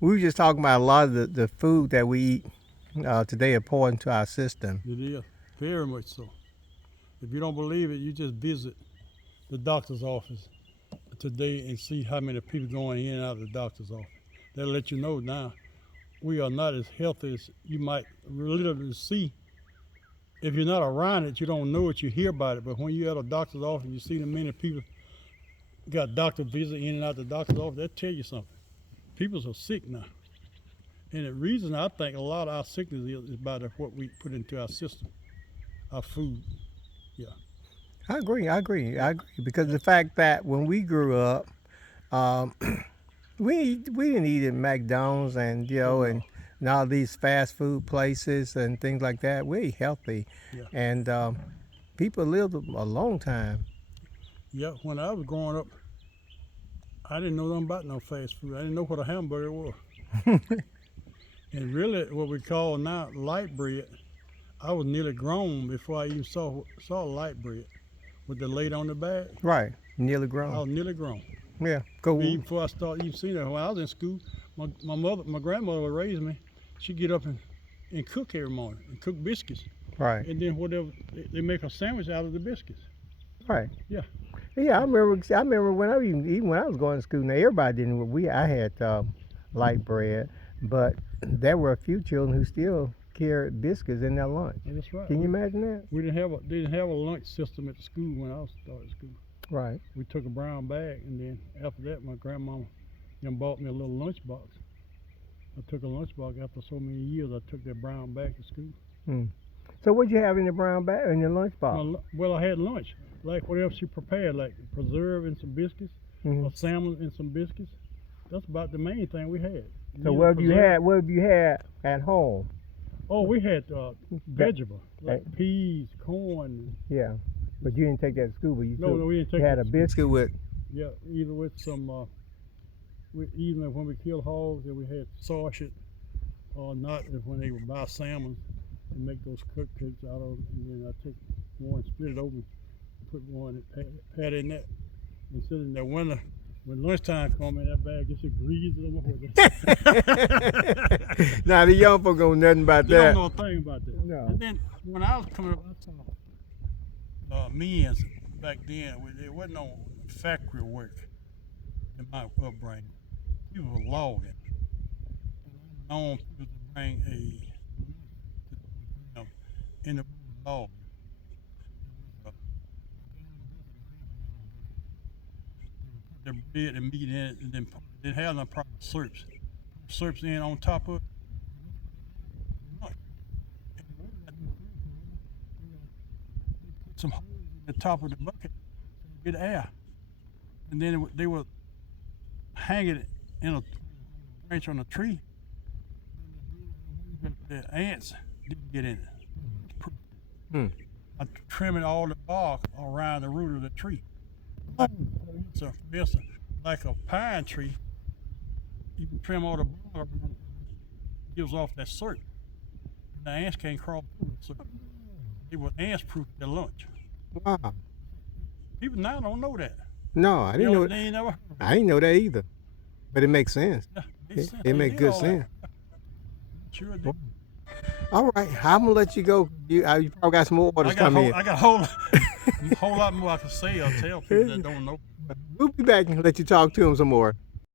We were just talking about a lot of the food that we eat today important to our system. It is very much so. If you don't believe it, you just visit the doctor's office today and see how many people going in and out of the doctor's office. They'll let you know now we are not as healthy as you might literally see. If you're not around it, you don't know it, you hear about it. But when you're at a doctor's office and you see the many people got doctor visit in and out the doctor's office, that tell you something. People are sick now. And the reason I think a lot of our sickness is about what we put into our system, our food. Yeah. I agree. Because the fact that when we grew up, um, we didn't eat at McDonald's and Oh no. and all these fast food places and things like that. We ate healthy, Yeah. and people lived a long time. Yeah. When I was growing up, I didn't know nothing about no fast food. I didn't know what a hamburger was. And really, what we call now light bread, I was nearly grown before I even saw light bread with the lid on the bag. Right, nearly I grown. was nearly grown. Yeah, go. Even before I started even seeing that, when I was in school, my grandmother would raise me. She'd get up and cook every morning and cook biscuits, Right, and then whatever they make a sandwich out of the biscuits. right. Yeah. Yeah, I remember. I remember when I even when I was going to school. Now everybody didn't. I had light bread, but there were a few children who still carried biscuits in their lunch. And that's right. Can you imagine that? We didn't have a lunch system at the school when I started school. Right. We took a brown bag, and then after that, my grandmama bought me a little lunch box. I took a lunch box after so many years. I took that brown bag to school. Hmm. So what'd you have in the brown bag in your lunchbox? Well, I had lunch, like whatever she prepared, like preserve and some biscuits, Hmm. or salmon and some biscuits. That's about the main thing we had. So Neither what have you preserve- had? What have you had at home? Oh, we had vegetable like That- peas, corn. Yeah, but you didn't take that to school. But you No, took, no, we didn't take you had that a to school. biscuit with. Yeah, either with some, even when we kill hogs, and we had sauce it, or not, if when they would buy salmon and make those cupcakes out of them, and then I take one, split it open, put one, pat in that, and sit in there. When lunchtime come in, that bag gets greasy over there. Now the young folk don't know nothing about They don't that. know a thing about that. No. And then when I was coming up, I saw men's back then. There wasn't no factory work in my upbringing. People were logging. Known people to bring in the log. The bread and meat in it, and then they have no proper syrups. Syrups in on top of it. Some holes in the top of the bucket, get air, and then they would hang it in a branch on a tree. The ants didn't get in it. Hmm. I trimming all the bark around the root of the tree. So, for instance, like a pine tree, you can trim all the bark around, gives off that syrup. The ants can't crawl through it. So it was ants proof their lunch. Wow. People now don't know that. No, I didn't know. They ain't never heard. I didn't know that either. But it makes sense. Yeah, It makes good sense. Sure do. All right, I'm gonna let you go. You probably got some more orders coming in. I got a whole, whole lot more I can say or tell people that don't know. We'll be back and let you talk to them some more.